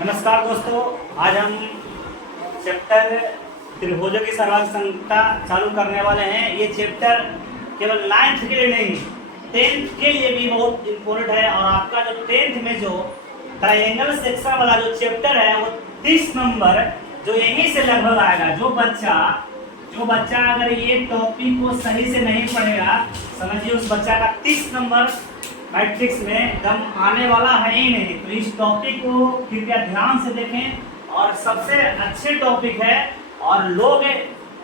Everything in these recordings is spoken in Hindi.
नमस्कार दोस्तों, आज हम चैप्टर त्रिभुजों की सर्वांगता चालू करने वाले हैं। ये चैप्टर केवल 9th के लिए नहीं, 10th के लिए भी बहुत इम्पोर्टेंट है। और आपका जो 10th में जो ट्रायंगल सेक्शन वाला जो चैप्टर है वो 30 नंबर जो यहीं से लगभग आएगा। जो बच्चा अगर ये टॉपिक को सही से नहीं पढ़ेगा, समझिए उस बच्चा का 30 नंबर मैट्रिक्स में दम आने वाला है ही नहीं। तो इस टॉपिक को कृपया ध्यान से देखें और सबसे अच्छे टॉपिक है। और लोग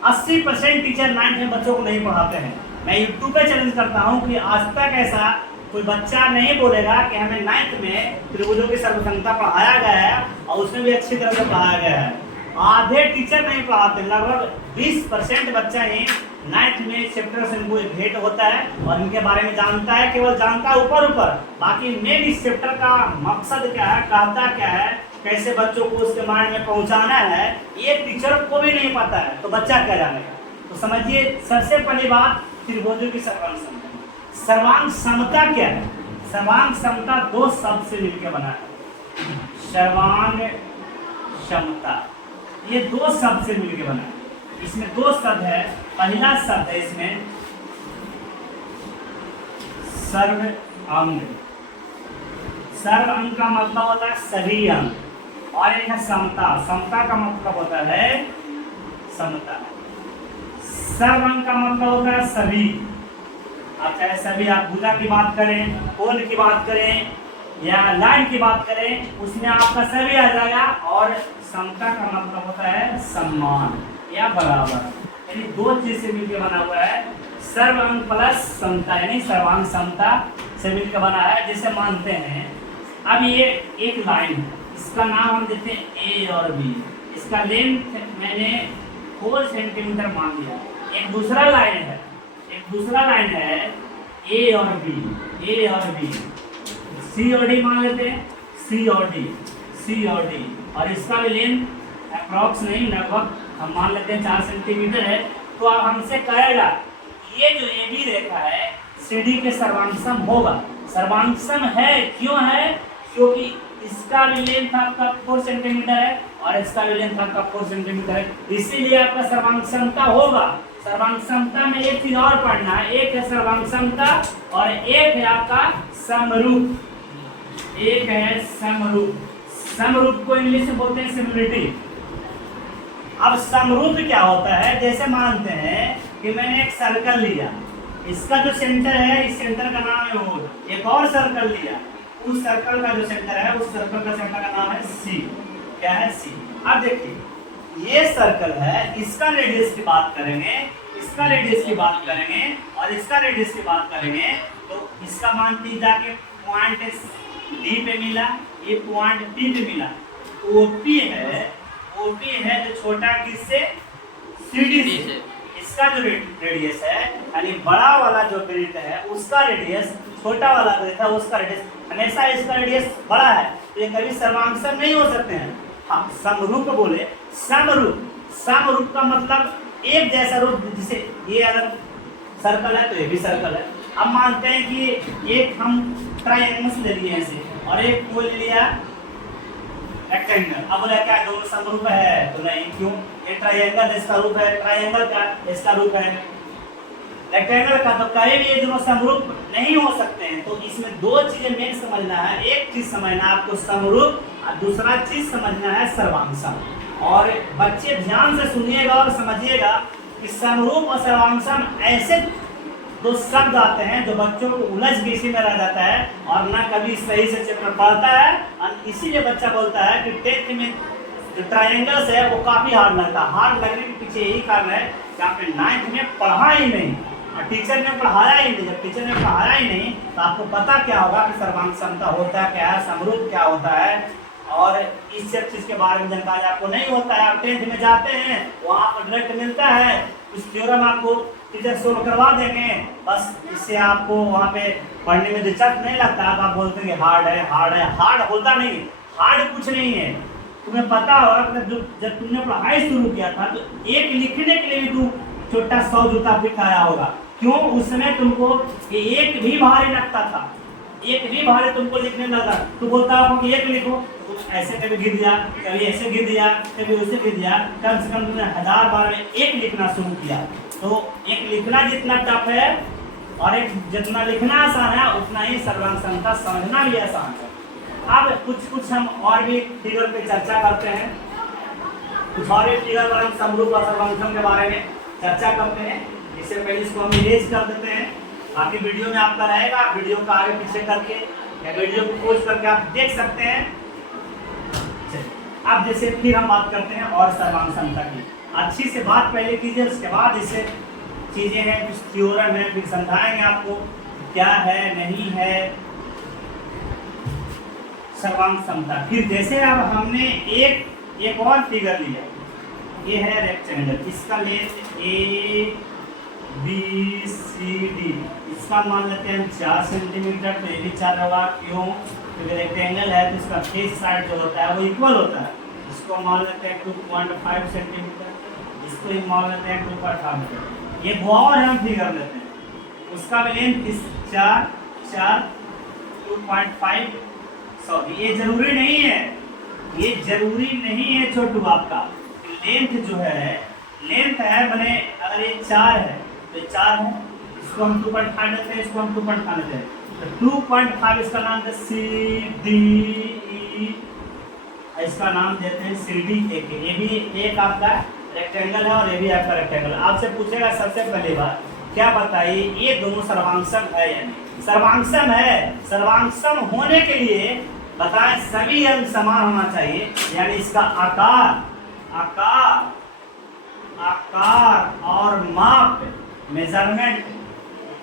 80% टीचर 9th में बच्चों को नहीं पढ़ाते हैं। मैं यूट्यूब पे चैलेंज करता हूं कि आज तक ऐसा कोई बच्चा नहीं बोलेगा कि हमें 9th में त्रिभुजों की सर्वसंगता पढ़ाया गया है और उसमें भी अच्छी तरह से पढ़ाया गया है। आधे टीचर नहीं पढ़ाते, लगभग 20% बच्चा ही 9th में चैप्टर से इनको भेंट होता है और इनके बारे में जानता है, केवल जानता है ऊपर। बाकी मेन इस चैप्टर का मकसद क्या है, कहता क्या है, कैसे बच्चों को उसके माइंड में पहुंचाना है, ये टीचर को भी नहीं पता है, तो बच्चा क्या जानेगा। तो समझिए, सबसे पहली बात त्रिभुजों की सर्वांग समता। सर्वांग समता क्या है? सर्वांग समता दो शब्द से मिलकर बना है। सर्वांग समता ये दो शब्द से मिलकर बना है। इसमें दो शब्द है। पहला शब्द है इसमें सर्व अंग। सर्व अंग का मतलब होता है सभी अंग, और एक है समता। समता का मतलब होता है समता। सर्व अंग का मतलब होता है सभी। आप चाहे सभी, आप भुजा की बात करें, कोण की बात करें या लाइन की बात करें, उसमें आपका सभी आ जाएगा। और समता का मतलब होता है सम्मान या बराबर, यानी दो चीज से मिलकर बना हुआ है। सर्व अंग प्लस समता, यानी सर्वांग समता से मिलकर बना है। जैसे मानते हैं, अब ये एक लाइन है, इसका नाम हम देते हैं ए और बी। इसका लेंथ मैंने 4 सेंटीमीटर मान लिया। एक दूसरा लाइन है ए और बी, सी और डी मान लेते हैं, सी और डी, और इसका भी लेंथ अप्रॉक्स नहीं, लगभग हम मान लेते हैं 4 सेंटीमीटर है। तो आप हमसे कहेगा ये जो ए बी रेखा है सीडी के सर्वांगसम होगा। सर्वांगसम है, क्यों है? क्योंकि इसका भी लेंथ आपका 4 सेंटीमीटर है और इसका भी लेंथ आपका 4 सेंटीमीटर है, इसीलिए आपका सर्वांगसमता होगा। सर्वांगसमता में एक चीज और पढ़ना है, एक है सर्वांगसमता और एक है आपका समरूप। एक है समरूप। समरूप को इंग्लिश में बोलते हैं सिमिलरिटी। अब समरूप क्या होता है? जैसे मानते हैं कि मैंने एक सर्कल लिया, इसका जो सेंटर है, इस सेंटर का नाम है O। एक और सर्कल लिया, उस सर्कल का जो सेंटर है, उस सर्कल का सेंटर का नाम है C। क्या है? C। अब देखिए, ये सर्कल है, इसका रेडियस की बात करेंगे, इसका रेडियस की बात करेंगे और इसका रेडियस की बात करेंगे। तो इसका मान P जाके पॉइंट D पे मिला, ये पॉइंट P पे मिला। OP है जो छोटा किससे? CD से। इसका जो रेडियस है, यानी बड़ा वाला जो वृत्त है उसका रेडियस, छोटा वाला वृत्त है उसका रेडियस, हमेशा इसका रेडियस बड़ा है, तो ये कभी सर्वांगसम नहीं हो सकते हैं। हाँ, समरूप बोले। समरूप का मतलब एक जैसा रूप। जैसे ये अगर सर्कल है तो ये भी सर्कल है। अब मानते हैं कि एक हम ट्रायंगल ले लिए ऐसे और एक को ले लिया रेक्टेंगल। अब बोला क्या दोनों समरूप है? तो नहीं, क्यों? ये ट्रायंगल इसका रूप है, ट्रायंगल का इसका रूप है रेक्टेंगल का, तो कहीं भी ये दोनों समरूप नहीं हो सकते हैं। तो इसमें दो चीजें मेन समझना है। एक चीज समझना है आपको समरूप, और दूसरा चीज समझना है सर्वांगसम। और बच्चे ध्यान से सुनिएगा और समझिएगा कि समरूप और सर्वांगसम ऐसे दो शब्द आते हैं जो बच्चों को उलझ के इसी में रह जाता है और ना कभी सही से चैप्टर पढ़ता है। और इसीलिए बच्चा बोलता है कि 10th में जो ट्रायंगल्स है वो काफी हार्ड लगता है। हार्ड लगने के पीछे यही कारण है कि आपने 9th में पढ़ा ही नहीं और टीचर ने पढ़ाया ही नहीं। जब टीचर ने पढ़ाया ही नहीं तो आपको पता क्या होगा कि सर्वांग समता होता क्या है, समरूप क्या होता है, और इस सब चीज के बारे में जानकारी आपको नहीं होता है। आप 10th में जाते हैं, वहाँ आपको डायरेक्ट मिलता है, कुछ थ्योरम आपको टीचर सोल्व करवा देंगे, बस इससे आपको वहाँ पे पढ़ने में दिलचस्प नहीं लगता। आप बोलते हैं कि हार्ड है। हार्ड होता नहीं, हार्ड कुछ नहीं है। तुम्हें पता होगा जब तुमने पढ़ाई शुरू किया था तो एक लिखने के लिए भी तू छोटा 100 जूता पिटाया होगा। क्यों? उस समय तुमको एक भी भारी लगता था, एक भी भारी तुमको लिखने लगा, तो बोलता हूँ कि एक लिखो, तो ऐसे कभी गिर दिया, कभी ऐसे गिर दिया, कभी वैसे गिर दिया, कम से कम तुमने 1000 बार में एक लिखना शुरू किया। तो एक लिखना जितना टफ है और एक जितना लिखना आसान है उतना ही सर्वांग समता समझना भी आसान है। अब कुछ हम और भी फिगर पे चर्चा करते हैं, कुछ और भी फिगर पर हम समरूप और सर्वांगसम के बारे में चर्चा करते हैं। इससे पहले इसको हम इरेज कर देते हैं, बाकी वीडियो में आपका रहेगा, वीडियो का आगे पीछे करके या वीडियो को पोज करके आप देख सकते हैं। अब जैसे फिर हम बात करते हैं और सर्वांग समता की। अच्छी से बात पहले कीजिए, उसके बाद इससे चीजें हैं, कुछ थ्योरम है, फिर समझाएंगे आपको क्या है नहीं है सर्वांग समता। फिर जैसे अब हमने एक और फिगर लिया, ये है रेक्टेंगल, इसका लेंथ ABCD, इसका मान लेते हैं 4 सेंटीमीटर, तो ये भी 4 होगा। क्यों? क्योंकि रेक्टेंगल है तो इसका फेस साइड जो होता है वो इक्वल होता है। इसको मान लेते हैं 2.5 सेंटीमीटर, इसको ही मान लेते हैं 2.5 मीटर। ये दो और हम फिगर लेते हैं, उसका भी लेंथ इस 4 2.5, सॉरी ये जरूरी नहीं है, ये जरूरी नहीं है छोटू आपका। लेंथ जो है, लेंथ है बने अगर ये 4 है तो 4 है, इसको हम 2.5 लेते हैं, इसको हम 2.5 लेते हैं, तो 2.5 इसका नाम है CDE, इसका नाम देते हैं CDE। ये भी एक आपका रेक्टेंगल है और ये भी आपका रेक्टेंगल। आपसे पूछेगा सबसे पहली बात, क्या बताइए ये दोनों सर्वांगसम है या नहीं? सर्वांगसम है। सर्वांगसम होने के लिए बताएं सभी अंग समान होना चाहिए, यानी इसका आकार और माप, मेजरमेंट,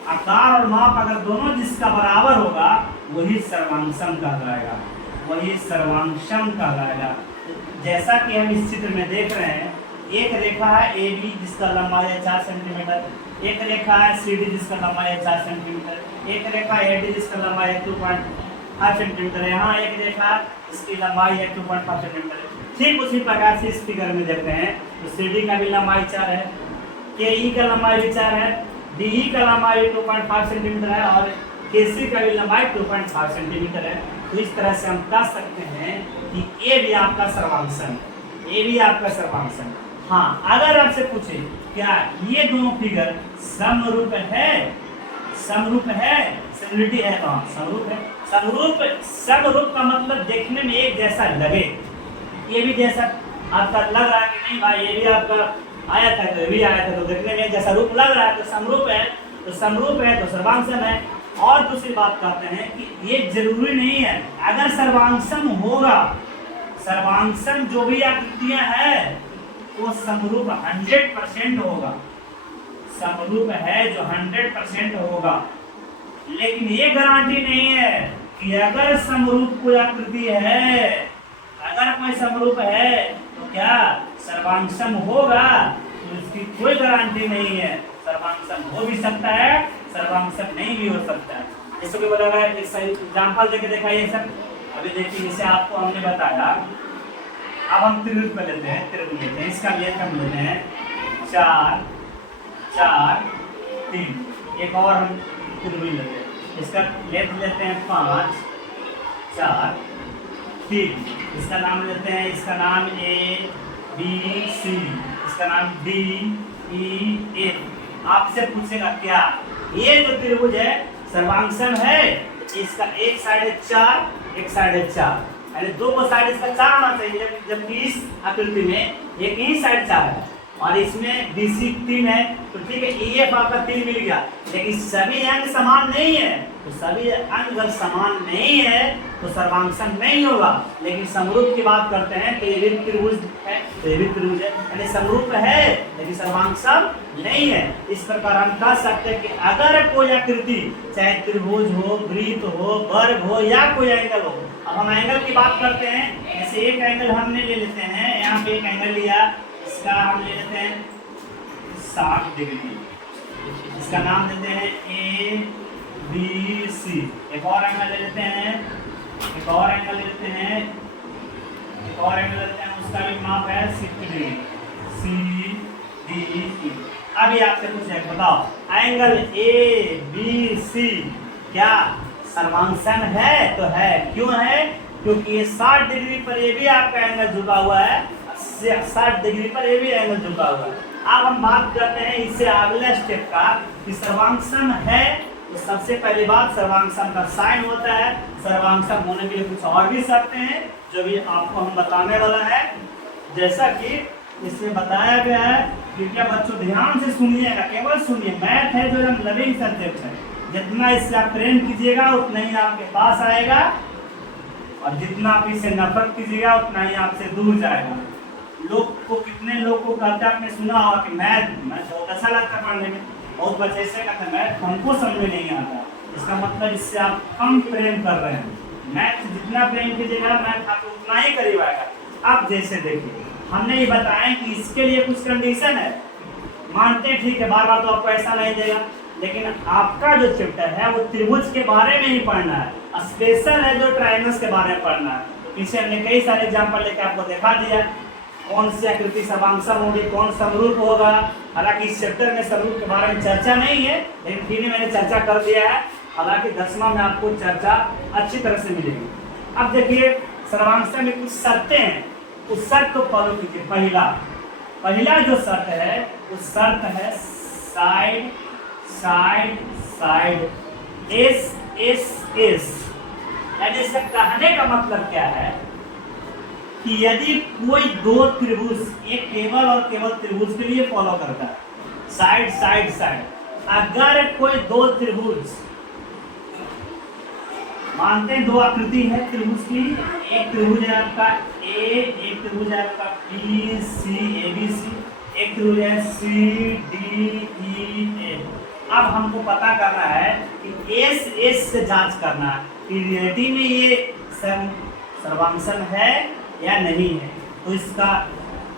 आकार और माप अगर दोनों जिसका बराबर होगा वही सर्वांगसम कहलाएगा, वही सर्वांगसम कहलाएगा। जैसा कि हम इस चित्र में देख रहे हैं, एक रेखा है AB जिसका लंबाई है 4 सेंटीमीटर, एक रेखा है CD जिसका लंबाई है 4 सेंटीमीटर, एक रेखा AD जिसका लंबाई है 2.5 सेंटीमीटर। यहाँ एक रेखा इसकी लंबाई है 2.5 सेंटीमीटर। ठीक उसी प्रकार से इस फिगर में देखते हैं तो CD का भी लंबाई 4 है, KE का लंबाई भी 4 है, DE का लंबाई 2.5 सेंटीमीटर है और KC का भी लंबाई 2.5 सेंटीमीटर है। तो इस तरह से हम कह सकते हैं कि ये भी आपका सर्वांगसम है, ये भी आपका सर्वांगसम है। हाँ, अगर आपसे पूछे क्या ये दोनों फिगर समरूप है, समरूप है, सिमिलरिटी है, तो समरूप है। समरूप का मतलब देखने में एक जैसा लगे, ये भी जैसा आपका लग रहा है कि नहीं भाई, ये भी आपका आया था तो ये भी आया था, तो देखने में जैसा रूप लग रहा है तो समरूप है, तो समरूप है तो सर्वांगसम है। और दूसरी बात कहते हैं कि ये जरूरी नहीं है, अगर सर्वांगसम होगा, सर्वांगसम जो भी आकृतियां हैं वो समरूप 100% होगा, समरूप है जो 100% होगा। लेकिन ये गारंटी नहीं है कि अगर समरूप कोई आकृति है, अगर कोई समरूप है तो क्या सर्वांगसम होगा, तो इसकी कोई गारंटी नहीं है। सर्वांगसम हो भी सकता है, सर्वांगसम नहीं भी हो सकता है। जैसे कि बोला गया, एक सही एग्जांपल देके दिखाइए सर। अभी देखिए, जैसे आपको हमने बताया, अब हम त्रिभुज पे लेते हैं, त्रिभुज लेते हैं, इसका लेंथ हम लेते हैं 4 4 3। एक और हम त्रिभुज लेते हैं, इसका लेंथ लेते हैं 5 4 3। इसका नाम लेते हैं, इसका नाम ABC, इसका नाम DEF। आपसे पूछेगा क्या ये जो त्रिभुज है सर्वांगसम है? इसका एक साइड है 4, एक साइड है 4, यानी दो साइड इसका 4 होना चाहिए, जबकि इस आकृति में एक ही साइड 4 है और इसमें BC 3 है, तो ठीक है EF आपका 3 मिल गया। लेकिन सभी अंग समान नहीं है, तो सभी अंग अगर समान नहीं है तो सर्वांगसम नहीं होगा। लेकिन समरूप की बात करते हैं तो ये भी त्रिभुज है, तो ये भी त्रिभुज है, यानी समरूप है लेकिन सर्वांगसम नहीं है। इस प्रकार हम कह सकते हैं कि अगर कोई आकृति चाहे त्रिभुज हो, वृत्त हो, वर्ग हो या कोई एंगल हो। अब हम एंगल की बात करते हैं, जैसे एक एंगल हमने ले लेते हैं, यहाँ पे एक एंगल लिया, इसका हम ले लेते हैं 60 डिग्री, इसका नाम देते हैं ABC। एक और एंगल ले लेते हैं, एक और एंगल ले लेते हैं, एक और एंगल लेते हैं, उसका भी माप है 60 डिग्री, CDE। अभी आपसे पूछे बताओ एंगल ABC क्या सर्वांगसम है? तो है। क्यों है? क्योंकि ये 60 डिग्री पर ये भी आपका एंगल झुका हुआ है, 60 डिग्री पर ये भी एंगल झुका हुआ है। अब हम बात करते हैं इससे अगले स्टेप का कि सर्वांगसम है। तो सबसे पहली बात, सर्वांगसम का साइन होता है। सर्वांगसम होने के लिए कुछ और भी शर्तें हैं जो भी आपको हम बताने वाला है, जैसा कि इसमें बताया गया है। कृपया बच्चों ध्यान से सुनिएगा, केवल सुनिए। मैथ है जो एकदम लविंग सब्जेक्ट है, जितना इससे आप प्रेम कीजिएगा उतना ही आपके पास आएगा, और जितना आप इससे नफरत कीजिएगा उतना ही आपसे दूर जाएगा। लोग को, कितने लोग को कहते हैं, आपने सुना होगा कि मैथ बहुत अच्छा लगता है पढ़ने में, बहुत बच्चे ऐसे कहते हैं मैथ हमको समझ में नहीं आता। इसका मतलब इससे आप कम प्रेम कर रहे हैं। मैथ जितना प्रेम कीजिएगा मैथ आपको उतना ही करीब आएगा। आप जैसे देखिए, हमने ये बताया कि इसके लिए कुछ कंडीशन है, मानते हैं ठीक है, बार बार तो आपको ऐसा नहीं देगा, लेकिन आपका जो चैप्टर है वो त्रिभुज के बारे में ही पढ़ना है। स्पेशल है जो ट्रायंगल्स के बारे में पढ़ना है। तो पीछे हमने कई सारे एग्जाम्पल लेकर आपको दिखा दिया कौन सी आकृति सर्वांगसम होगी, कौन समरूप होगा। हालांकि इस चैप्टर में समरूप के बारे में चर्चा नहीं है, लेकिन फिर भी मैंने चर्चा कर दिया है। हालांकि 10वां में आपको चर्चा अच्छी तरह से मिलेगी। अब देखिए सर्वांगसम में कुछ शर्तें हैं, उस शर्त को फॉलो कीजिए। पहला जो शर्त है उस शर्त है side side side, S S S. यानी इसका कहने का मतलब क्या है कि यदि कोई दो त्रिभुज, एक केवल और केवल त्रिभुज के लिए फॉलो करता है, साइड साइड साइड, अगर कोई दो त्रिभुज, मानते हैं दो आकृति है त्रिभुज की, एक त्रिभुज है आपका ए, एक त्रिभुज है आपका B C A B C, एक त्रिभुज है सी डी ई ए। अब हमको पता करना है कि एस एस से जांच करना है कि रियलिटी में ये सर्वांगसम है या नहीं है। तो इसका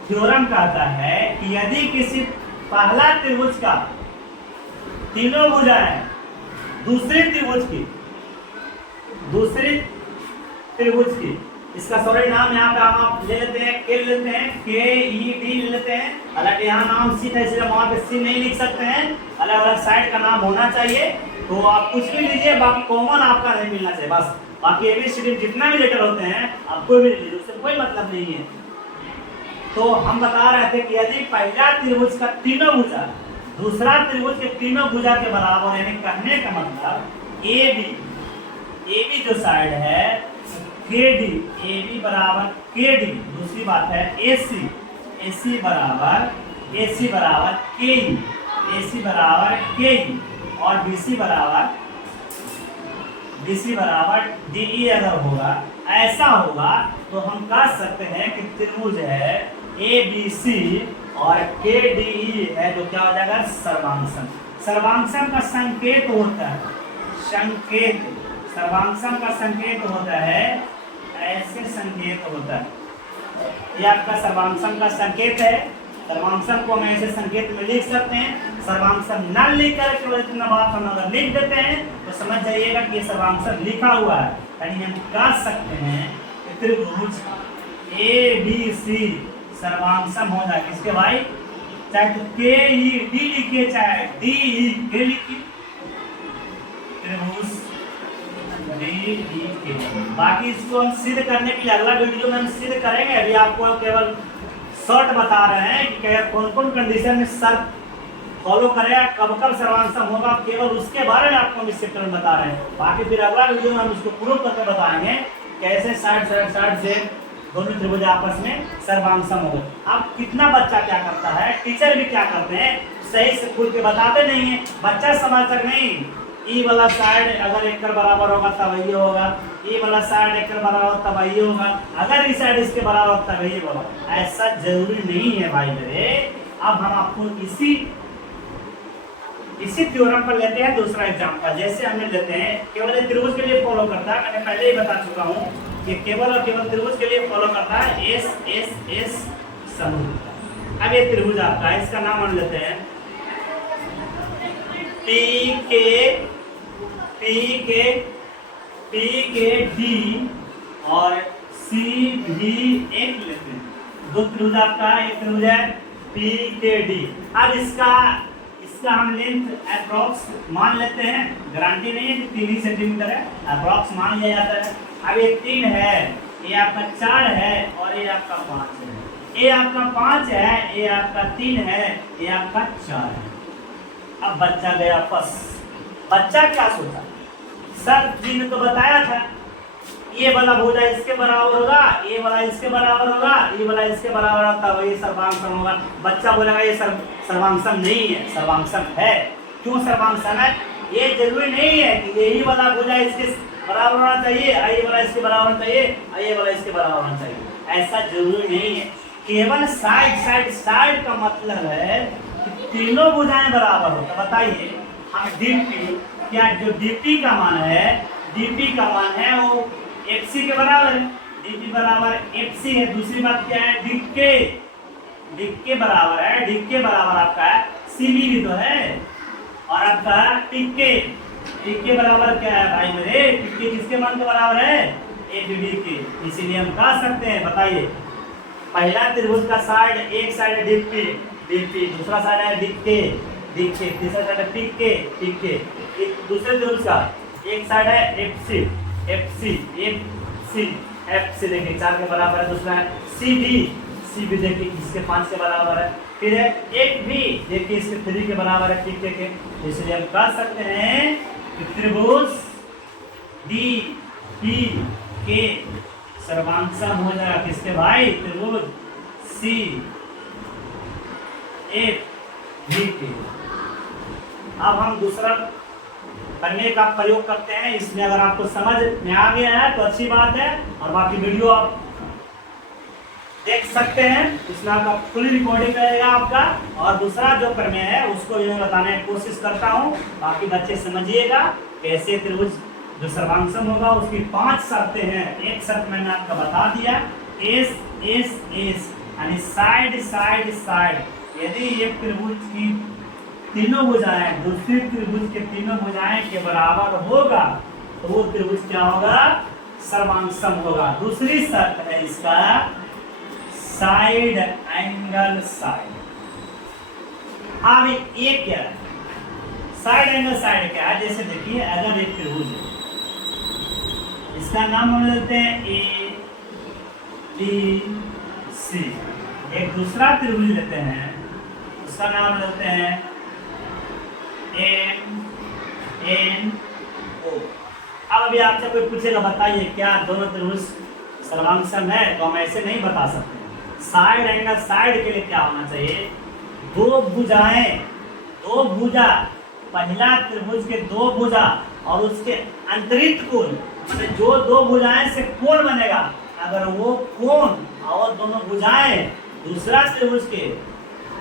थ्योरम कहता है कि यदि किसी पहला त्रिभुज का तीनों भुजाएं दूसरे त्रिभुज की, इसका सॉरी नाम यहाँ पे आप ले लेते हैं, के लेते हैं, के ई डी ले लेते हैं। हालांकि यहाँ नाम सी था इसलिए वहाँ पे सी नहीं लिख सकते हैं, अलग अलग साइड का नाम होना चाहिए। तो आप कुछ भी लीजिए, बाकी कॉमन आपका नहीं मिलना चाहिए बस। बाकी एबीसीडी जितना भी लेटर होते हैं आप कोई भी लीजिए, उससे कोई मतलब नहीं है। तो हम बता रहे थे कि यदि पहला त्रिभुज का तीनों भुजा दूसरा त्रिभुज के तीनों भुजा के बराबर, यानी कहने का मतलब ए बी जो साइड है के डी, ए बी बराबर के डी। दूसरी बात है ए सी बराबर के ई, ए सी बराबर के ई, और बी सी बराबर डी ई। अगर होगा, ऐसा होगा तो हम कह सकते हैं कि त्रिभुज है ए बी सी और के डी ई है, तो क्या हो जाएगा सर्वांगसम। सर्वांगसम का संकेत होता है, सर्वांगसम का संकेत होता है, ऐसे संकेत होता है। ये आपका सर्वांगसम का संकेत है। सर्वांगसम को हम ऐसे संकेत में लिख सकते हैं। सर्वांगसम न लिख कर केवल इतना बात हम अगर लिख देते हैं तो समझ जाइएगा कि ये सर्वांगसम लिखा हुआ है। यानी हम कह सकते हैं कि त्रिभुज ए बी सी सर्वांगसम हो जाए किसके भाई, चाहे तो के ई डी लिखिए चाहे डी ई के लिखिए, त्रिभुज बाकी इसको हम सिद्ध करने के लिए अगला वीडियो में हम सिद्ध करेंगे। अभी आपको केवल शॉर्ट बता रहे हैं कि कौन कौन कंडीशन में शर्त फॉलो करेगा, कब कब सर्वांगसम होगा, केवल उसके बारे में आपको हम इस चैप्टर में बता रहे हैं। बाकी फिर अगला वीडियो में हम इसको प्रूव करके बताएंगे कैसे साइड से दोनों त्रिभुज आपस में सर्वांगसम हो। अब कितना बच्चा क्या करता है, टीचर भी क्या करते हैं, सही से खुद के बताते नहीं है, बच्चा समझ तक नहीं। ई वाला साइड अगर 1 के बराबर होगा तब ये होगा, ई वाला साइड 1 के बराबर तब ये होगा, अगर इस साइड इसके बराबर तब ये होगा। ऐसा जरूरी नहीं है भाई मेरे। अब हम आपको इसी थ्योरम पर लेते हैं दूसरा एग्जांपल। जैसे हमने लेते हैं केवल त्रिभुज के लिए फॉलो करता है, मैंने पहले ही बता चुका हूँ कि केवल और केवल त्रिभुज के लिए फॉलो करता है एस एस एस समूह। अब ये त्रिभुज आपका है, इसका नाम हम लेते हैं पी के डी और सी भी एक लेते हैं। दो त्रिभुज आपका, एक त्रिभुज है पी के डी। अब इसका हम लेंथ अप्रॉक्स मान लेते हैं, गारंटी नहीं है कि 3 ही सेंटीमीटर है, अप्रॉक्स मान लिया जाता है। अब ये 3 है, ये आपका 4 है और ये आपका 5 है। ये आपका 5 है, ये आपका 3 है, ये आपका 4 है। अब बच्चा गया फंस। बच्चा क्या सोचा, सर जी ने तो बताया था ये वाला भुजा इसके बराबर होगा, ये वाला इसके बराबर होगा, ये वाला इसके बराबर होगा, वही सर्वांगसम होगा। बच्चा बोलेगा ये सर्वांगसम नहीं है, सर्वांगसम है। क्यों सर्वांगसम है? ये जरूरी नहीं है कि यही वाला भुजा इसके बराबर होना चाहिए, ये वाला इसके बराबर होना चाहिए, ये वाला इसके बराबर होना चाहिए, ऐसा जरूरी नहीं है। केवल साइड का मतलब है कि तीनों भुजाएं बराबर हो। तो बताइए हम डीपी, क्या जो डीपी का मान है वो एफसी के बराबर है, डीपी बराबर एफसी है। दूसरी बात क्या है, डिक्के बराबर है, डिक्के बराबर आपका सीबी भी तो है, और आपका टिक्के बराबर क्या है भाई मेरे, टिक्के किसके मान के बराबर है, एबीडी के। इसीलिए हम कह सकते हैं, बताइए पहला त्रिभुज का साइड, एक साइड है डीपी, दूसरा साइड है डिक्के, तीसरा साइड है टिक्के। दूसरे त्रिभुज का एक साइड है एफसी देखिए 4 के बराबर है। दूसरा है सीबी देखिए इसके 5 के बराबर है। फिर है एक भी देखिए इसके 3 के बराबर है टिक्के के। इसलिए हम कह सकते हैं कि त्रिभुज डीपी के सर्वांगसम हो जाएगा किसके भाई, त्रिभुज CFD के। अब हम दूसरा करने का प्रयोग करते हैं। इसमें अगर आपको समझ में आ गया है तो अच्छी बात है, और बाकी वीडियो आप देख सकते हैं, इसमें आपका फुल रिकॉर्डिंग रहेगा आपका। और दूसरा जो प्रमेय है उसको मैं बताने की कोशिश करता हूं, बाकी बच्चे समझिएगा कैसे त्रिभुज जो सर्वांगसम होगा उसकी 5 शर्तें हैं। एक शर्त मैंने आपको बता दिया, एस यानी साइड। यदि एक त्रिभुज की तीनों भुजाएं दूसरी त्रिभुज के तीनों भुजाएं के बराबर होगा तो वो त्रिभुज क्या होगा, सर्वांगसम होगा। दूसरी शर्त है इसका साइड एंगल साइड। अब ये क्या है, साइड एंगल साइड क्या है, जैसे देखिए अगर एक त्रिभुज है, इसका नाम हम लेते हैं ए बी सी। एक दूसरा त्रिभुज लेते हैं, उसका नाम लेते हैं एन ओ। अब अभी आपसे कोई पूछेगा बताइए क्या दोनों त्रिभुज सर्वांगसम है, तो हम ऐसे नहीं बता सकते। साइड एंगल साइड के लिए क्या होना चाहिए, दो भुजा, पहला त्रिभुज के 2 भुजा और उसके अंतरिक्ष कोण, मतलब जो 2 भुजाएं से कोण बनेगा, अगर वो कोण और दोनों भुजाएं दूसरा त्रिभुज के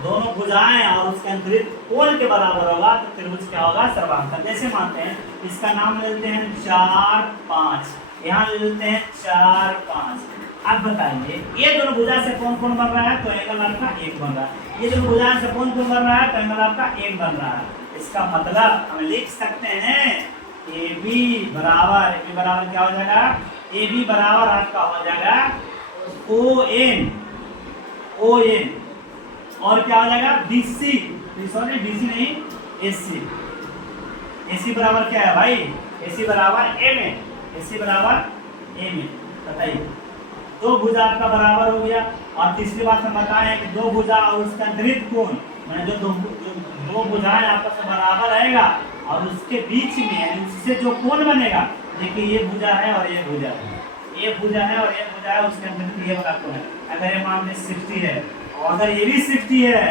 दोनों भुजाएं और उसके अंतरिक्ष कोण के बराबर होगा तो त्रिभुज क्या होगा, सर्वांगसम। जैसे मानते हैं इसका नाम लेते हैं 4 5, यहाँ लेते हैं 4 5। अब बताइए ये दोनों भुजा से कौन बन रहा है, तो एंगल आपका 1 बन रहा है। ये दोनों भुजा से कौन बन रहा है, तो एंगल आपका 1 बन रहा है। इसका मतलब हम लिख सकते हैं AB बराबर क्या हो जाएगा, AB बराबर आपका हो जाएगा ON और क्या हो जाएगा BC नहीं AC बराबर क्या है भाई, AC बराबर MA। बताइए 2 भुजा आपका बराबर हो गया। और तीसरी बात हम बताएं कि 2 भुजा और उसका अंतरिक्ष कोण, मैंने जो दो भुजाएं आपस में बराबर रहेगा और उसके बीच में उससे जो कोण बनेगा, देखिए ये भुजा है और ये भुजा है, उसके अंदर ये वाला कोण है। अगर ये मान लीजिए 60 है और अगर ये भी 60 है,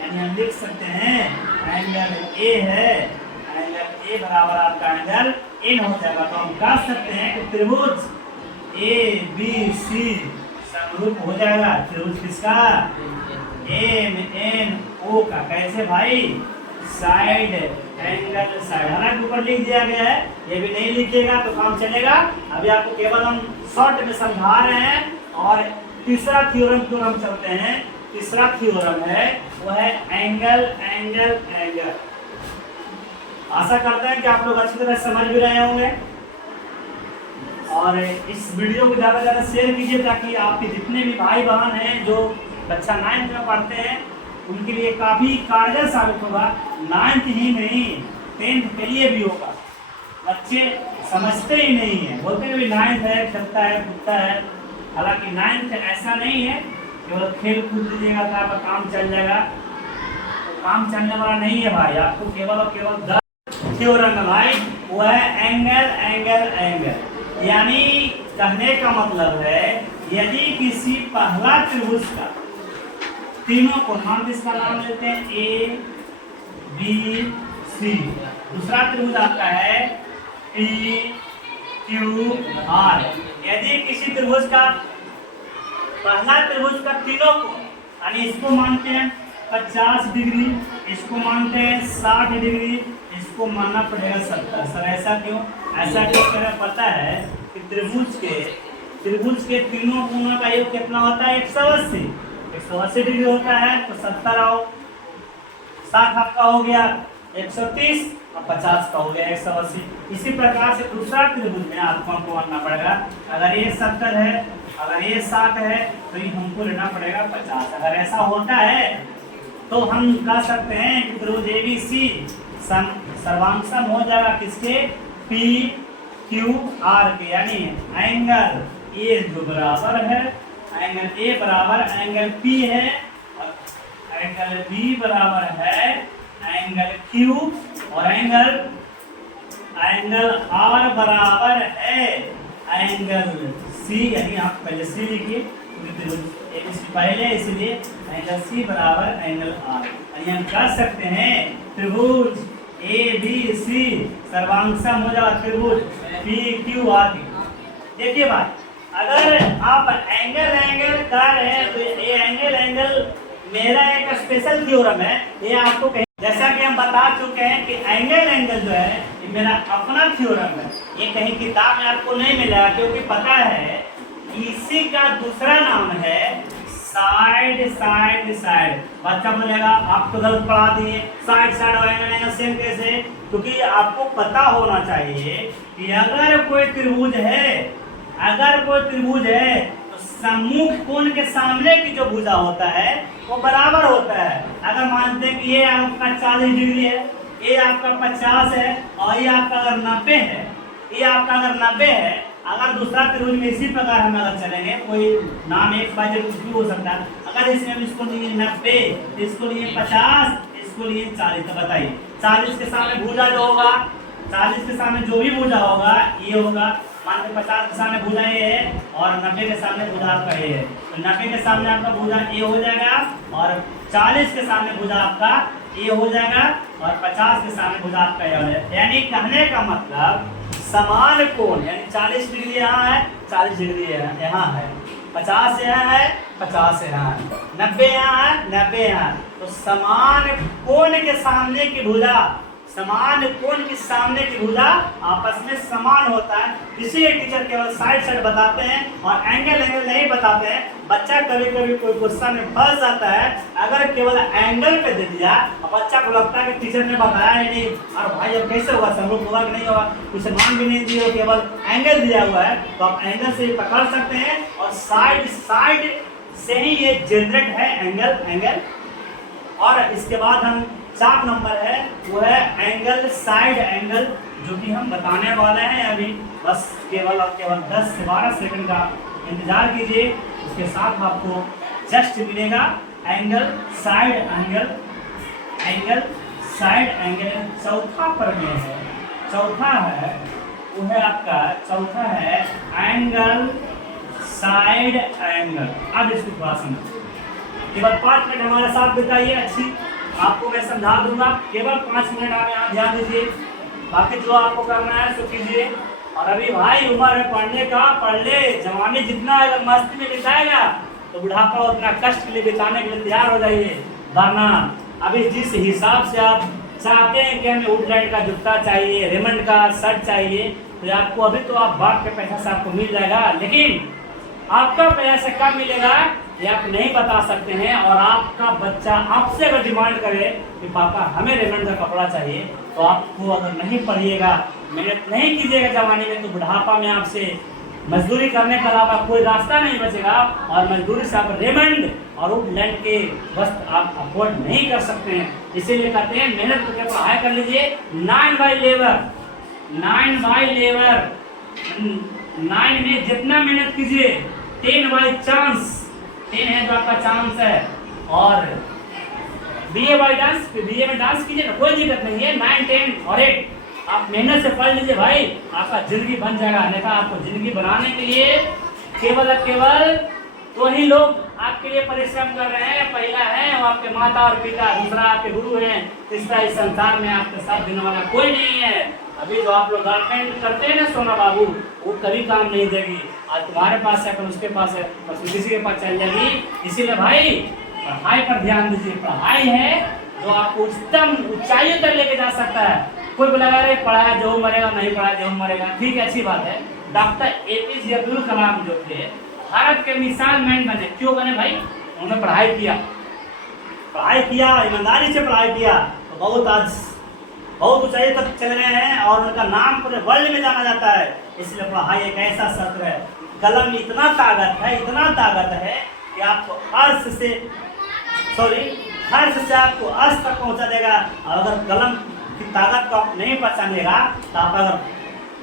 यानी हम लिख सकते हैं एंगल ए है, एंगल ए बराबर आपका एंगल एन हो जाएगा। तो हम कह सकते हैं कि त्रिभुज ABC समरूप हो जाएगा त्रिभुज किसका, MNO का। कैसे भाई, साइड एंगल साइड। हालांकि ऊपर लिख दिया गया है, ये भी नहीं लिखिएगा तो काम चलेगा। अभी आपको केवल हम शॉर्ट में समझा रहे हैं। और तीसरा थ्योरम जो हम चलते हैं, तीसरा थ्योरम है वो है एंगल। आशा करते हैं कि आप लोग अच्छी तरह समझ भी रहे होंगे। और इस वीडियो को ज़्यादा से ज़्यादा शेयर कीजिए ताकि आपके जितने भी भाई बहन हैं जो कक्षा 9 में पढ़ते हैं उनके लिए काफ़ी कारगर साबित होगा। 9th ही नहीं 10th के लिए भी होगा। बच्चे समझते ही नहीं है, बोलते हैं 9th है, खेलता है कूदता है। हालांकि 9th ऐसा नहीं है केवल खेल कूद लीजिएगा तो आपका काम चल जाएगा, तो काम चलने वाला नहीं है भाई। आपको केवल और केवल 10 थ्योरम है भाई, वो है एंगल एंगल एंगल। यानी कहने का मतलब है यदि किसी पहला त्रिभुज का तीनों को हम इसका नाम लेते हैं ए बी सी, दूसरा त्रिभुज आपका है पी क्यू आर। यदि किसी त्रिभुज का पहला त्रिभुज का तीनों को, यानी इसको मानते हैं 50 डिग्री, इसको मानते हैं 60 डिग्री, इसको मानना पड़ेगा 70। सर ऐसा क्यों? ऐसा क्यों करें? पता है कि त्रिभुज के तीनों कोणों का योग कितना होता है? 180 डिग्री होता है। तो 70 आओ, 60 आपका हो गया 130 और 50 का हो गया 180। इसी प्रकार से दूसरा त्रिभुज में आपको हमको मानना पड़ेगा, अगर ये 70 है, अगर ये 60 है, तो ये हमको लेना पड़ेगा 50। अगर ऐसा होता है तो हम कह सकते हैं कि त्रिभुज ABC सर्वांग हो जाएगा किसके? पी क्यू आर के। यानी एंगल ए जो बराबर है एंगल ए बराबर एंगल पी है, और एंगल बी बराबर है एंगल क्यू, और एंगल आर बराबर है एंगल सी। यानी आप पहले सी लिखिए पहले, इसलिए एंगल सी बराबर एंगल आर। यानी हम कह सकते हैं त्रिभुज ए बी सी सर्वांग हो जाएगा त्रिभुज पी क्यू आर। देखिए भाई, अगर आप एंगल एंगल कर रहे हैं तो ये एंगल एंगल मेरा एक स्पेशल थ्योरम है। ये आपको कहीं, जैसा कि हम बता चुके हैं कि एंगल एंगल जो है ये मेरा अपना थ्योरम है। ये कहीं किताब में आपको नहीं मिलेगा, क्योंकि पता है इसी का दूसरा नाम है साइड साइड साइड। बच्चा बोलेगा आप तो गलत पढ़ा दिए, साइड साइड और एंगल एंगल सेम कैसे? क्योंकि आपको पता होना चाहिए कि अगर कोई त्रिभुज है तो सम्मुख कोण के सामने की जो भुजा होता है वो बराबर होता है। अगर मानते हैं कि ये आपका 40 डिग्री है, ये आपका 50 है, और ये आपका अगर 90 है, ये आपका अगर 90 है, अगर दूसरा त्रिभुज में इसी प्रकार हम अगर चलेंगे, कोई नाम एक बार कुछ भी हो सकता है। अगर इसमें इसको लिए 90, इसको लिए 50, इसको लिए 40, तो बताइए 40 के सामने भुजा जो होगा, 40 के सामने जो भी भुजा होगा ये होगा। मान लो 50 के सामने भुजा ये है और 90 के सामने भुजा आपका ये है, तो 90 के सामने आपका भुजा ये हो जाएगा, और 40 के सामने भुजा आपका ये हो जाएगा, और 50 के सामने भुजा आपका ये हो जाएगा। यानी कहने का मतलब समान कोण, यानी 40 डिग्री यहाँ है, 40 डिग्री यहाँ है, 50 यहाँ है, 50 यहाँ है, 90 यहाँ है, 90 यहाँ है। तो समान कोण के सामने की भुजा, समान कोण के सामने की भुजा आपस में समान होता है। इसीलिए टीचर केवल साइड साइड बताते हैं और एंगल एंगल नहीं बताते हैं। बच्चा कभी कभी कोई क्वेश्चन में फंस जाता है, अगर केवल एंगल पे दे दिया और बच्चा को लगता है कि टीचर ने बताया ही नहीं, और भाई अब कैसे होगा, समरूप होगा कि नहीं होगा, कुछ मान भी नहीं दिए, केवल एंगल दिया हुआ है, तो आप एंगल से पकड़ सकते हैं, और साइड साइड से ही ये जनरेट है एंगल एंगल। और इसके बाद हम 4 नंबर है वो है एंगल साइड एंगल, जो कि हम बताने वाले हैं अभी। बस केवल और केवल 10 से 12 सेकंड का इंतजार कीजिए, उसके साथ आपको जस्ट मिलेगा angle side angle. Angle side angle चौथा प्रमेय है, चौथा है वो है आपका, चौथा है एंगल साइड एंगल। अब इसको थोड़ा समझिए, केवल 5 मिनट हमारे साथ बिताइए, अच्छी आपको मैं समझा दूंगा, केवल 5 मिनट आप यहाँ ध्यान दीजिए, बाकी जो आपको करना है सो कीजिए। और अभी भाई उम्र है पढ़ने का, पढ़ ले, जवानी जितना मस्ती में बिताएगा तो बुढ़ापा उतना कष्ट के लिए बिताने के लिए तैयार हो जाइए। वरना अभी जिस हिसाब से आप चाहते हैं कि हमें वुडलैंड का जूता चाहिए, रेमंड का शर्ट चाहिए, तो आपको अभी तो आप बाप के पैसा से आपको मिल जाएगा, लेकिन आपका पैसा कब मिलेगा ये आप नहीं बता सकते हैं। और आपका बच्चा आपसे अगर डिमांड करे कि पापा हमें रेमंड का कपड़ा चाहिए, तो आपको अगर नहीं पढ़िएगा, मेहनत नहीं कीजिएगा जवानी में, तो बुढ़ापा में आपसे मजदूरी करने के अलावा कोई रास्ता नहीं बचेगा, और मजदूरी से आप रेमंड और वुडलैंड के वस्त्र आप अफोर्ड नहीं कर सकते हैं। इसीलिए कहते हैं मेहनत करके पढ़ाई कर लीजिए। 9 बाई लेबर, 9 में जितना मेहनत कीजिए, 10 बाई चांस, 10 है जो आपका चांस है। और बीए बाई डांस, बीए में डांस कीजिए ना, कोई दिक्कत नहीं है। 9, 10 और 8 आप मेहनत से पढ़ लीजिए भाई, आपका जिंदगी बन जाएगा। अन्यथा आपको जिंदगी बनाने के लिए केवल और केवल तो ही लोग आपके लिए परिश्रम कर रहे हैं। पहला है वो आपके माता और पिता, दूसरा आपके गुरु हैं, तीसरा इस संसार में आपके साथ देने वाला कोई नहीं है। अभी जो आप लोग गर्लफ्रेंड करते हैं ना सोना बाबू, वो कभी काम नहीं देगी। आज तुम्हारे पास है, कल उसके पास है, बस किसी के पास चल जाएगी। इसीलिए भाई पढ़ाई पर ध्यान दीजिए। पढ़ाई है जो आपको उच्चतम ऊंचाइयों तक लेके जा सकता है। कोई बोलेगा अरे पढ़ाया जो मरेगा, नहीं पढ़ाया जो मरेगा, ठीक है, अच्छी बात है। डॉक्टर APJ अब्दुल कलाम जो थे भारत के मिसाल मैन बने। क्यों बने भाई? उन्होंने पढ़ाई किया, ईमानदारी से पढ़ाई किया, तो बहुत ऊंचाई तक चले गए हैं और उनका नाम पूरे वर्ल्ड में जाना जाता है। इसलिए पढ़ाई एक ऐसा शस्त्र है, कलम में इतना ताकत है कि आपको अर्श से आपको अर्श तक पहुंचा देगा। और अगर कलम की ताकत को आप नहीं पहचानेगा तो आप अगर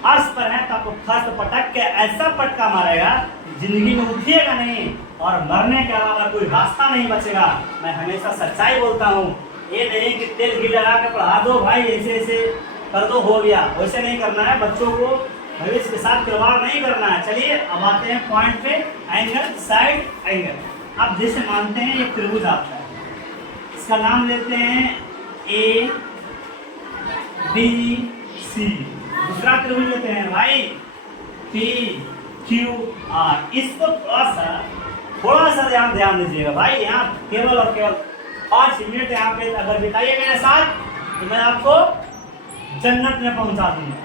अर्श पर हैं तो आपको फर्श पटक के ऐसा पटका मारेगा जिंदगी में उठिएगा नहीं, और मरने के अलावा कोई रास्ता नहीं बचेगा। मैं हमेशा सच्चाई बोलता हूँ, ये नहीं कि तेल घी लगा के पढ़ा दो भाई, ऐसे कर दो हो गया, वैसे नहीं करना है। बच्चों को भविष्य के साथ खिलवाड़ नहीं करना है। चलिए अब आते हैं पॉइंट पे, एंगल, साइड एंगल। आप जैसे मानते हैं ये त्रिभुज आपका है, इसका नाम लेते हैं ABC। दूसरा त्रिभुज लेते हैं भाई PQR। इसको थोड़ा सा ध्यान दीजिएगा भाई। यहाँ केवल और केवल 5 मिनट यहाँ पे अगर बिताइए मेरे साथ तो मैं आपको जन्नत में पहुंचा दूंगा।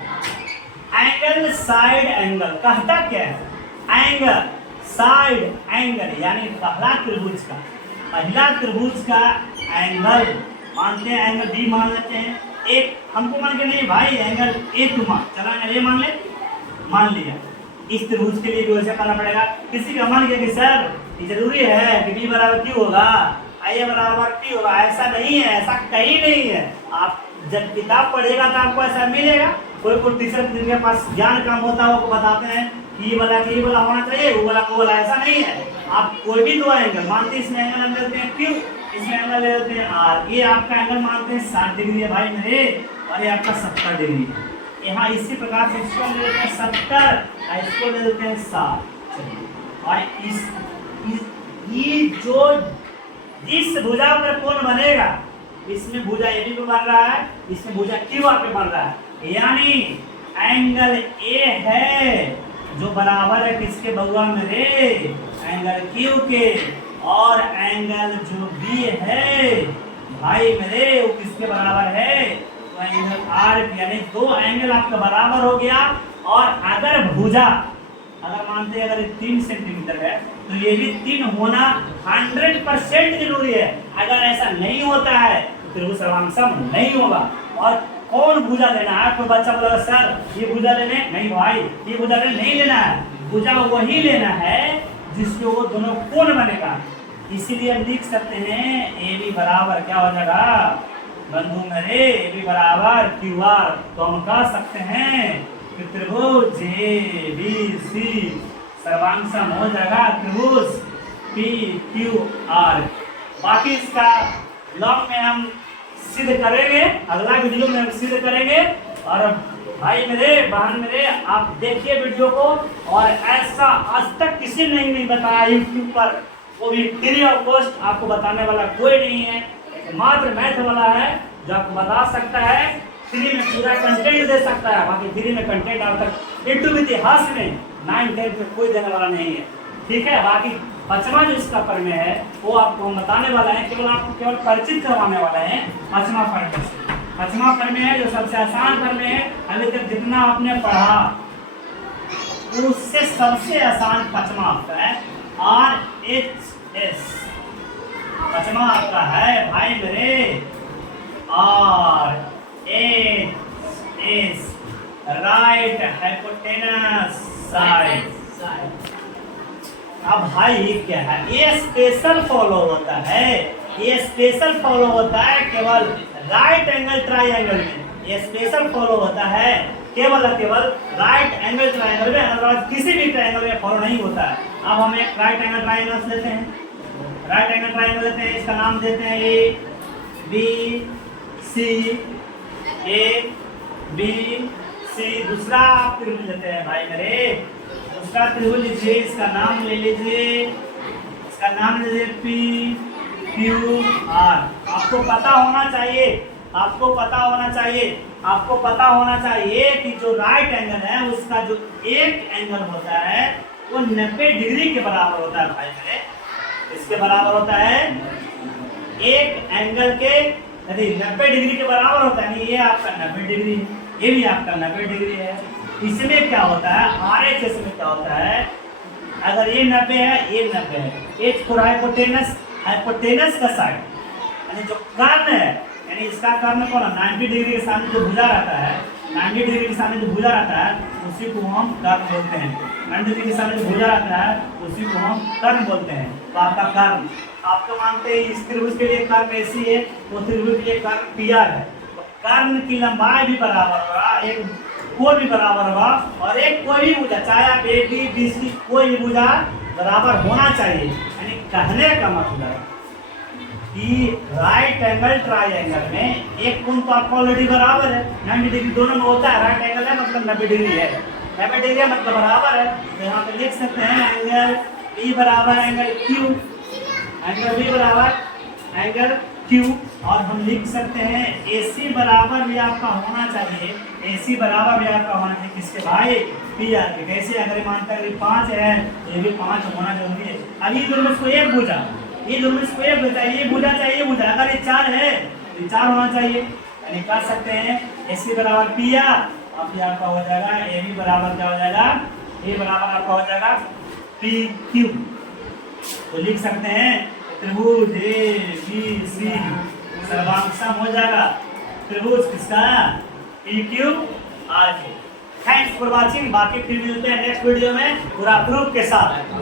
एंगल, साइड एंगल कहता क्या है? एंगल, साइड एंगल यानी पहला त्रिभुज का एंगल मानते हैं, एंगल B मान लेते हैं। एक हमको मान के नहीं भाई, एंगल A को चला एंगल A मान लिया। इस त्रिभुज के लिए भी वैसे करना पड़ेगा। किसी का मान गया कि सर ये जरूरी है कि B बराबर Q होगा, A बराबर P होगा, ऐसा नहीं है, ऐसा कहीं नहीं है। आप जब किताब पढ़ेगा तो आपको ऐसा मिलेगा। कोई टीचर जिनके पास ज्ञान कम होता है वो बताते हैं कि ये वाला होना चाहिए, वो वाला, ऐसा नहीं है। आप कोई भी दो एंगल मानते हैं, इसमें एंगल हम लेते हैं Q, इसमें एंगल ले लेते हैं R। ये आपका एंगल मानते हैं 60 डिग्री है भाई मेरे, और ये आपका 70 डिग्री है। यहाँ इसी प्रकार से इसको ले लेते हैं 70 और इसको ले लेते हैं 60। और ये जो जिस भुजा पर कोण बनेगा, इसमें भुजा AB पे बन रहा है, इसमें भुजा QR पे बन रहा है। यानी एंगल A है जो बराबर है किसके बउआ मेरे? एंगल Q के। और एंगल जो B है भाई मेरे वो किसके बराबर है? तो एंगल R। यानी 2 एंगल आपका बराबर हो गया। और अगर भुजा मानते हैं अगर 3 सेंटीमीटर है तो ये भी 3 होना 100% जरूरी है। अगर ऐसा नहीं होता है तो त्रिभुज सर्वांगसम नहीं होगा। और कौन भुजा लेना है? कोई बच्चा बोला सर ये भुजा लेने, नहीं भाई ये भुजा नहीं लेना है। भुजा वही लेना है जिसके वो दोनों कोण बनेगा। इसीलिए हम लिख सकते हैं AB बराबर क्या हो जाएगा बंधु मेरे? AB बराबर QR। तो हम कह सकते हैं कि त्रिभुज ABC सर्वांगसम हो जाएगा त्रिभुज PQR। बाकी इसका लॉग में हम सिद्ध करेंगे, अगला वीडियो में हम सिद्ध करेंगे। और भाई मेरे, बहन मेरे, आप देखिए वीडियो को। और ऐसा आज तक किसी ने नहीं बताया यूट्यूब पर, वो भी फ्री ऑफ कॉस्ट। आपको बताने वाला कोई नहीं है, एकमात्र मैथ वाला है जो आपको बता सकता है, फ्री में पूरा कंटेंट दे सकता है। बाकी फ्री में कंटेंट आज तक यूट्यूब इतिहास में 9-10 में कोई देने वाला नहीं है, ठीक है। बाकी 5वां जो इसका प्रमेय है वो आपको हम बताने वाला है, केवल परिचित करवाने वाला है 5वां प्रमेय से। 5वां प्रमेय है जो सबसे आसान प्रमेय है। अभी तक जितना आपने पढ़ा उससे सबसे आसान 5वां आपका है RHS। 5वां आपका है भाई मेरे RHS, राइट हाइपोटेनस साइड अब भाई क्या है, ये स्पेशल फॉलो होता है, ये स्पेशल फॉलो होता है केवल राइट एंगल ट्राइंगल में। ये स्पेशल फॉलो होता है केवल और केवल राइट एंगल ट्राइंगल में, अदरवाइज किसी भी ट्राइंगल में फॉलो नहीं होता है। अब हम एक राइट एंगल ट्राइंगल लेते हैं, राइट एंगल ट्राइंगल लेते हैं, इसका नाम देते हैं A B C, A B C. दूसरा आप त्रिभुज लेते हैं भाई मेरे, दूसरा त्रिभुज लीजिए, इसका नाम ले लीजिए, इसका नाम ले लीजिए पी क्यू आर। आपको पता होना चाहिए, आपको पता होना चाहिए, आपको पता होना चाहिए कि जो राइट एंगल है उसका जो एक एंगल होता है वो 90 डिग्री के बराबर होता है भाई मेरे। इसके बराबर होता है एक एंगल के, यदि 90 डिग्री के बराबर होता है, ये आपका 90 डिग्री है, ये भी आपका 90 डिग्री है। इसमें क्या होता है, RHS में क्या होता है, अगर ये 90 है, ये 90 है, ये थोड़ा हाइपोटेनस, हाइपोटेनस का साइड यानी जो कर्ण है, यानी इसका कर्ण कौन है, 90 डिग्री के सामने जो भुजा रहता है, 90 डिग्री के सामने जो भुजा रहता है उसी को हम कर्ण बोलते हैं। 90 डिग्री के सामने जो भुजा रहता है उसी को हम कर्ण बोलते हैं। तो आपका कर्ण, आपको मानते हैं इस त्रिभुज के लिए कर्ण ऐसी है, वो त्रिभुज के लिए कर्ण PR है। तो कर्ण की लंबाई भी बराबर होगा, एक कोण भी बराबर होगा, और एक कोई भी भुजा, चाहे आप ABC कोई भी भुजा बराबर होना चाहिए। यानी कहने का मतलब कि राइट एंगल ट्राइंगल में एक कोण तो आपका ऑलरेडी बराबर है, 90 डिग्री दोनों में होता है। राइट एंगल है मतलब 90 डिग्री है, 90 डिग्री मतलब बराबर है। तो यहाँ पे लिख सकते हैं एंगल E बराबर एंगल Q, एंगल B बराबर एंगल Q, और हम लिख सकते हैं AC बराबर भी आपका होना चाहिए, AC बराबर भी आपका होना चाहिए किसके भाई, PR के। कैसे, अगर मानता है 5 है, ये भी 5 होना जरूरी है। अब ये दोनों में एक भुजा, ये दोनों में एक भुजा, ये भुजा चाहिए, ये भुजा, अगर ये 4 है तो ये 4 होना चाहिए। यानी कर सकते हैं AC बराबर PR, अब ये आपका हो जाएगा AB बराबर क्या हो जाएगा, A बराबर आपका हो जाएगा PQ। तो लिख सकते हैं त्रिभुज ABC सर्वांग हो जाएगा त्रिभुज किसका, PQR। Thanks for watching. बाकी फिर मिलते हैं नेक्स्ट वीडियो में पूरा प्रूफ के साथ।